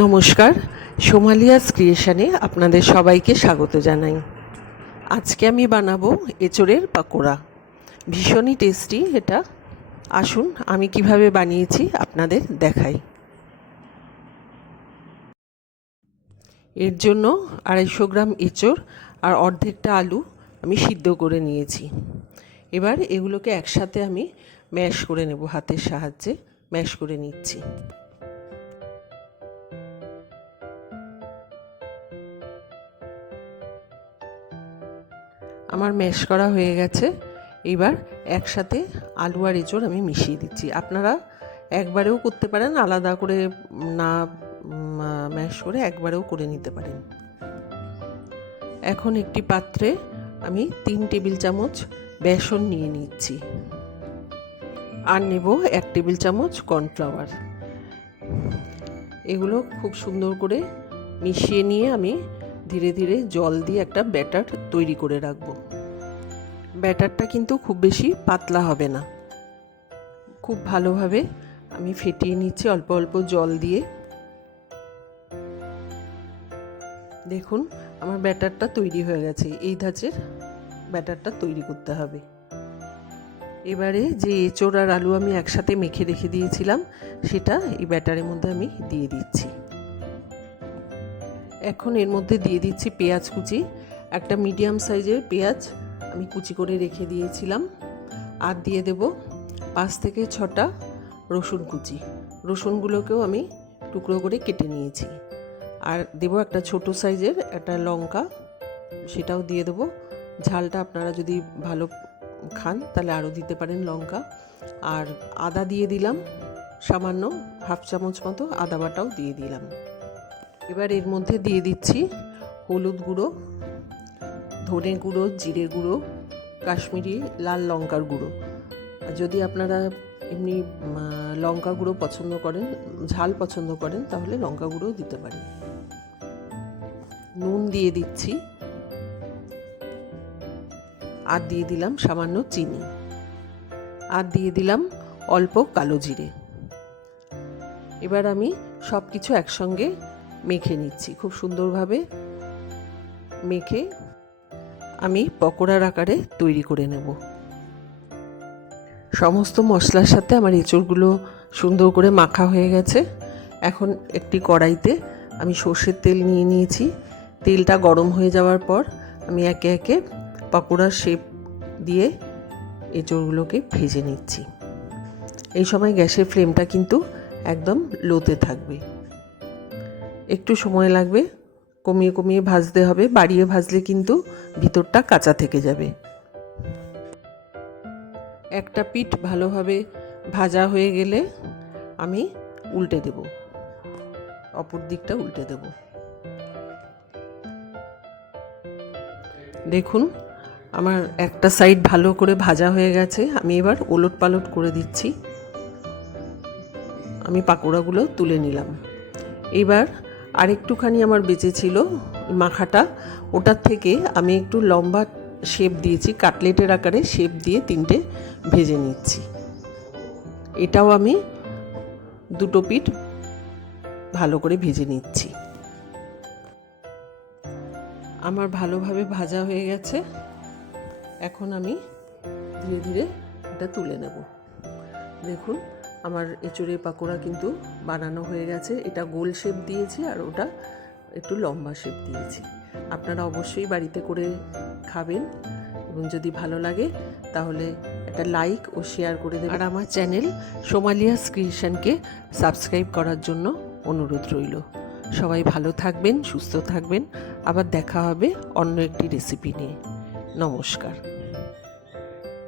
নমস্কার, সোমালিয়াস ক্রিয়েশনে আপনাদের সবাইকে স্বাগত জানাই। আজকে আমি বানাবো এঁচোড়ের পাকোড়া। ভীষণই টেস্টি এটা। আসুন আমি কিভাবে বানিয়েছি আপনাদের দেখাই। এর জন্য 250 গ্রাম এঁচোড় আর অর্ধেকটা আলু আমি সিদ্ধ করে নিয়েছি। এবার এগুলোকে একসাথে আমি ম্যাশ করে নেব, হাতের সাহায্যে ম্যাশ করে নিচ্ছি। আমার ম্যাশ করা হয়ে গেছে। এবার একসাথে আলু আর এঁচোড় আমি মিশিয়ে দিচ্ছি। আপনারা একবারেও করতে পারেন, আলাদা করে না ম্যাশ করে একবারেও করে নিতে পারেন। এখন একটি পাত্রে আমি 3 টেবিল চামচ বেসন নিয়ে নিচ্ছি আর নেব 1 টেবিল চামচ কর্নফ্লাওয়ার। এগুলো খুব সুন্দর করে মিশিয়ে নিয়ে আমি ধীরে ধীরে জল দিয়ে একটা ব্যাটার তৈরি করে রাখবো। ব্যাটারটা কিন্তু খুব বেশি পাতলা হবে না। খুব ভালোভাবে আমি ফেটিয়ে নিচ্ছি অল্প অল্প জল দিয়ে। দেখুন আমার ব্যাটারটা তৈরি হয়ে গেছে। এই ধাঁচের ব্যাটারটা তৈরি করতে হবে। এবারে যে এঁচোড় আর আলু আমি একসাথে মেখে রেখে দিয়েছিলাম সেটা এই ব্যাটারের মধ্যে আমি দিয়ে দিচ্ছি। এখন এর মধ্যে দিয়ে দিচ্ছি পেঁয়াজ কুচি। একটা মিডিয়াম সাইজের পেঁয়াজ আমি কুচি করে রেখে দিয়েছিলাম। আর দিয়ে দেব 5 থেকে 6টা রসুন কুচি। রসুনগুলোকেও আমি টুকরো করে কেটে নিয়েছি। আর দেব একটা ছোট সাইজের একটা লঙ্কা, সেটাও দিয়ে দেবো। ঝালটা আপনারা যদি ভালো খান তাহলে আরও দিতে পারেন লঙ্কা। আর আদা দিয়ে দিলাম সামান্য, 1/2 চামচ মতো আদা বাটাও দিয়ে দিলাম। এবার এর মধ্যে দিয়ে দিচ্ছি হলুদ গুঁড়ো, ধনে গুঁড়ো, জিরে গুঁড়ো, কাশ্মীরি লাল লঙ্কার গুঁড়ো। যদি আপনারা এমনি লঙ্কা গুঁড়ো পছন্দ করেন, ঝাল পছন্দ করেন, তাহলে লঙ্কা গুঁড়োও দিতে পারেন। নুন দিয়ে দিচ্ছি আর দিয়ে দিলাম সামান্য চিনি আর দিয়ে দিলাম অল্প কালো জিরে। এবার আমি সব কিছু একসঙ্গে মেখে নিচ্ছি। খুব সুন্দরভাবে মেখে আমি পকোড়ার আকারে তৈরি করে নেব। সমস্ত মশলার সাথে আমার এঁচোড়গুলো সুন্দর করে মাখা হয়ে গেছে। এখন একটি কড়াইতে আমি সর্ষের তেল নিয়ে নিয়েছি। তেলটা গরম হয়ে যাওয়ার পর আমি একে একে পকোড়ার শেপ দিয়ে এঁচোড়গুলোকে ভেজে নিচ্ছি। এই সময় গ্যাসের ফ্লেমটা কিন্তু একদম লোতে থাকবে। একটু সময় লাগবে, কমিয়ে কমিয়ে ভাজতে হবে। বাড়িয়ে ভাজলে কিন্তু ভিতরটা কাঁচা থেকে যাবে। একটা পিঠ ভালোভাবে ভাজা হয়ে গেলে আমি উল্টে দেব, অপর দিকটা উল্টে দেব। দেখুন আমার একটা সাইড ভালো করে ভাজা হয়ে গেছে। আমি এবার ওলট পালট করে দিচ্ছি। আমি পাকোড়াগুলো তুলে নিলাম। এবার আরেকটুখানি আমার বেঁচে ছিল মাখাটা, ওটার থেকে আমি একটু লম্বা শেপ দিয়েছি, কাটলেটের আকারে শেপ দিয়ে 3টে ভেজে নিচ্ছি। এটাও আমি 2টো পিঠ ভালো করে ভেজে নিচ্ছি। আমার ভালোভাবে ভাজা হয়ে গেছে। এখন আমি ধীরে ধীরে এটা তুলে নেব। দেখুন আমার এঁচোড়ের পাকোড়া কিন্তু বানানো হয়ে গেছে। এটা গোল শেপ দিয়েছি আর ওটা একটু লম্বা শেপ দিয়েছি। আপনারা অবশ্যই বাড়িতে করে খাবেন এবং যদি ভালো লাগে তাহলে একটা লাইক ও শেয়ার করে দেবেন। আর আমার চ্যানেল সোমালিয়াস ক্রিয়েশনকে সাবস্ক্রাইব করার জন্য অনুরোধ রইল। সবাই ভালো থাকবেন, সুস্থ থাকবেন। আবার দেখা হবে অন্য একটি রেসিপি নিয়ে। নমস্কার।